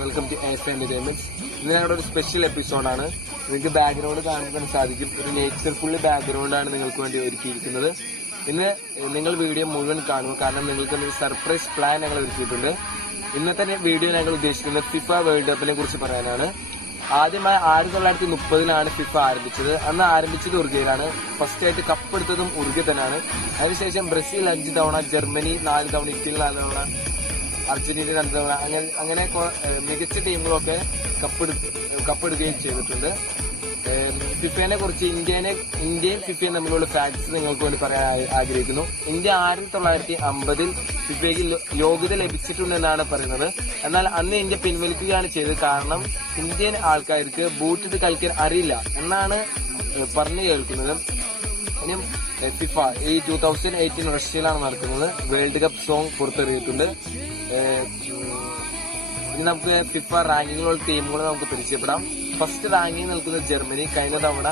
Welcome to AS Entertainments. ഇന്ന് ഞങ്ങളുടെ ഒരു സ്പെഷ്യൽ എപ്പിസോഡാണ്. നിങ്ങൾക്ക് ബാക്ക്ഗ്രൗണ്ട് കാണാൻ സാധിക്കും. ഒരു നേച്ചർ ഫുള്ളി ബാക്ക്ഗ്രൗണ്ടാണ് നിങ്ങൾക്ക് വേണ്ടി ഒരുക്കിയിരിക്കുന്നത്. ഇന്ന് നിങ്ങൾ വീഡിയോ മുഴുവൻ കാണും, കാരണം നിങ്ങൾക്ക് ഒരു സർപ്രൈസ് പ്ലാൻ ഞങ്ങൾ ഒരുക്കിയിട്ടുണ്ട്. ഇന്നത്തെ വീഡിയോ ഞങ്ങൾ ഉദ്ദേശിക്കുന്നത് ഫിഫ വേൾഡ് കപ്പിനെ കുറിച്ച് പറയാനാണ്. ആദ്യമായി 1930 ഫിഫ ആരംഭിച്ചത്. അന്ന് ആരംഭിച്ചത് ഉറുഗ്വേയിലാണ്. ഫസ്റ്റ് ആയിട്ട് കപ്പ് എടുത്തതും ഉറുഗ്വേ തന്നെയാണ്. അതിനുശേഷം ബ്രസീൽ 5 തവണ, ജർമ്മനി 4 തവണ, ഇറ്റലി 4 തവണ, അർജന്റീന 2 തവണ, അങ്ങനെ മികച്ച ടീമുകളൊക്കെ കപ്പെടുക്കുകയും ചെയ്തിട്ടുണ്ട്. ഫിഫയെ കുറിച്ച് ഇന്ത്യയും ഫിഫയും തമ്മിലുള്ള ഫാക്ട്സ് നിങ്ങൾക്ക് വേണ്ടി പറയാൻ ആഗ്രഹിക്കുന്നു. ഇന്ത്യ 1950 ഫിഫയ്ക്ക് യോഗ്യത ലഭിച്ചിട്ടുണ്ടെന്നാണ് പറയുന്നത്. എന്നാൽ അന്ന് ഇന്ത്യ പിൻവലിക്കുകയാണ് ചെയ്തത്. കാരണം ഇന്ത്യൻ ആൾക്കാർക്ക് ബൂട്ടിട്ട് കളിക്കാൻ അറിയില്ല എന്നാണ് പറഞ്ഞു കേൾക്കുന്നത്. ഇനി ഫിഫ ഈ 2018 റഷ്യയിലാണ് നടക്കുന്നത്. വേൾഡ് കപ്പ് സോങ് പുറത്തിറങ്ങിയിട്ടുണ്ട്. ഇനി നമുക്ക് ഫിഫ റാങ്കിങ്ങിലുള്ള ടീമുകൾ നമുക്ക് പരിചയപ്പെടാം. ഫസ്റ്റ് റാങ്കിങ് നിൽക്കുന്നത് ജർമ്മനി. കഴിഞ്ഞ തവണ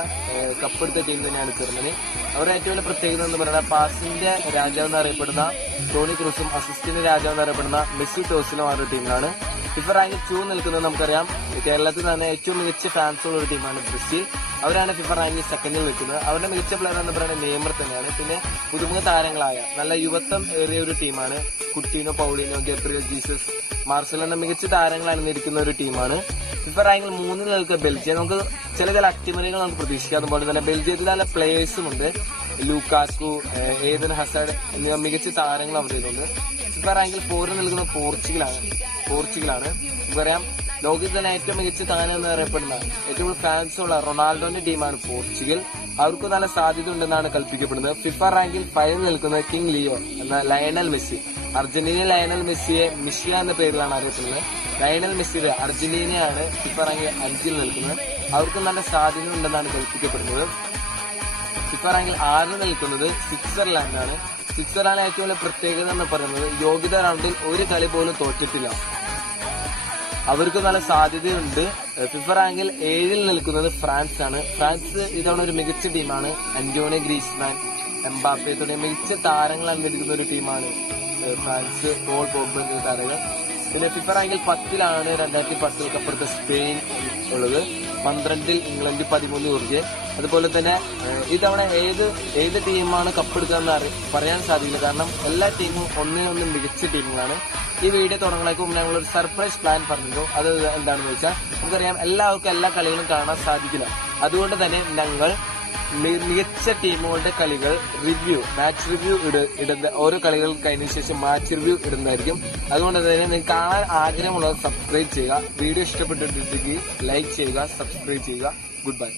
കപ്പെടുത്ത ടീം തന്നെയാണ് ജർമ്മനി. അവരുടെ ഏറ്റവും വലിയ പ്രത്യേകത എന്ന് പറയുന്നത് പാസിന്റെ രാജാവ് എന്നറിയപ്പെടുന്ന ടോണി ക്രൂസും അസിസ്റ്റിന്റെ രാജാവ് എന്നറിയപ്പെടുന്ന മെസ്സി ടോസിനും അവരുടെ ടീമിലാണ്. ഫിഫ റാങ്കിൽ 2 നിൽക്കുന്നത് നമുക്കറിയാം. കേരളത്തിൽ തന്നെ ഏറ്റവും മികച്ച ഫാൻസുള്ള ഒരു ടീമാണ് ബ്രസീൽ. അവരാണ് ഫിഫ റാങ്കിൽ സെക്കൻഡിൽ നിൽക്കുന്നത്. അവരുടെ മികച്ച പ്ലെയർ എന്ന് പറയുന്നത് നെയ്മർ തന്നെയാണ്. പിന്നെ പുതുമുഖ താരങ്ങളായ നല്ല യുവത്വം ഏറിയ ഒരു ടീമാണ് കുട്ടീനോ, പൗളിനോ, ഗബ്രിയൽ ജീസസ്, മാർസലോ എന്ന മികച്ച താരങ്ങൾ അണിനിരിക്കുന്ന ഒരു ടീമാണ്. ഫിഫ റാങ്കിൽ 3 നിൽക്കുക ബെൽജിയം. നമുക്ക് ചില അട്ടിമറികൾ നമുക്ക് പ്രതീക്ഷിക്കാം. അതുപോലെ തന്നെ ബെൽജിയത്തിൽ നല്ല പ്ലേയേഴ്സും ഉണ്ട്. ലൂക്കാസ്കു, ഏദൻ ഹസാഡ് എന്നിവ മികച്ച താരങ്ങൾ അവരുണ്ട്. ഫിഫ റാങ്കിൽ 4 നിൽക്കുന്ന പോർച്ചുഗലാണ്. നമുക്കറിയാം ലോകത്തിൽ തന്നെ ഏറ്റവും മികച്ച താരം എന്ന് പറയപ്പെടുന്ന ഏറ്റവും ഫാൻസുള്ള റൊണാൾഡോന്റെ ടീമാണ് പോർച്ചുഗൽ. അവർക്ക് നല്ല സാധ്യത ഉണ്ടെന്നാണ് കൽപ്പിക്കപ്പെടുന്നത്. ഫിഫ റാങ്കിൽ 5 നിൽക്കുന്നത് കിങ് ലിയോ എന്ന ലയണൽ മെസ്സി. അർജന്റീന ലയണൽ മെസ്സിയെ മിഷിയ എന്ന പേരിലാണ് അറിയപ്പെടുന്നത്. ലയണൽ മെസ്സിയുടെ അർജന്റീനയാണ് ഫിഫ റാങ്കിൽ 5 നിൽക്കുന്നത്. അവർക്ക് നല്ല സാധ്യത ഉണ്ടെന്നാണ് കൽപ്പിക്കപ്പെടുന്നത്. ഫിഫ റാങ്കിൽ 6 നിൽക്കുന്നത് സ്വിറ്റ്സർലാൻഡാണ്. സ്വിറ്റ്സർലാൻഡ് ഏറ്റവും വലിയ പ്രത്യേകത എന്ന് പറയുന്നത് യോഗ്യത റൗണ്ടിൽ ഒരു കളി പോലും തോറ്റിട്ടില്ല. അവർക്ക് നല്ല സാധ്യതയുണ്ട്. ഫിഫ റാങ്കിൽ 7 നിൽക്കുന്നത് ഫ്രാൻസ് ആണ്. ഫ്രാൻസ് ഇതവണ ഒരു മികച്ച ടീമാണ്. അന്റോണി ഗ്രീസ്മാൻ, എംബാപ്പെ തുടങ്ങിയ മികച്ച താരങ്ങൾ അണിനിരിക്കുന്ന ഒരു ടീമാണ് ഫ്രാൻസ്. പോൾ പോഗ്ബ എന്നീ താരങ്ങൾ. പിന്നെ ഫിഫ റാങ്കിൽ 10 2010 കപ്പെടുത്ത സ്പെയിൻ ഉള്ളത്. 12 ഇംഗ്ലണ്ട്, 13 ഉറുഗ്വേ. അതുപോലെ തന്നെ ഇതവണ ഏത് ടീമാണ് കപ്പെടുക്കുക പറയാൻ സാധിക്കില്ല, കാരണം എല്ലാ ടീമും ഒന്നിനൊന്നും മികച്ച ടീമുകളാണ്. ഈ വീഡിയോ തുടങ്ങുന്നതിന് മുമ്പ് ഞങ്ങളൊരു സർപ്രൈസ് പ്ലാൻ പറഞ്ഞിരുന്നു. അത് എന്താണെന്ന് വെച്ചാൽ നമുക്കറിയാം എല്ലാവർക്കും എല്ലാ കളികളും കാണാൻ സാധിക്കില്ല. അതുകൊണ്ട് തന്നെ ഞങ്ങൾ മികച്ച ടീമുകളുടെ കളികൾ മാച്ച് റിവ്യൂ ഇടുന്ന ഓരോ കളികൾ കഴിഞ്ഞ ശേഷം മാച്ച് റിവ്യൂ ഇടുന്നതായിരിക്കും. അതുകൊണ്ട് തന്നെ നിങ്ങൾക്ക് കാണാൻ ആഗ്രഹമുള്ളത് സബ്സ്ക്രൈബ് ചെയ്യുക. വീഡിയോ ഇഷ്ടപ്പെട്ടിട്ടുണ്ടെങ്കിൽ ലൈക്ക് ചെയ്യുക, സബ്സ്ക്രൈബ് ചെയ്യുക. Good bye.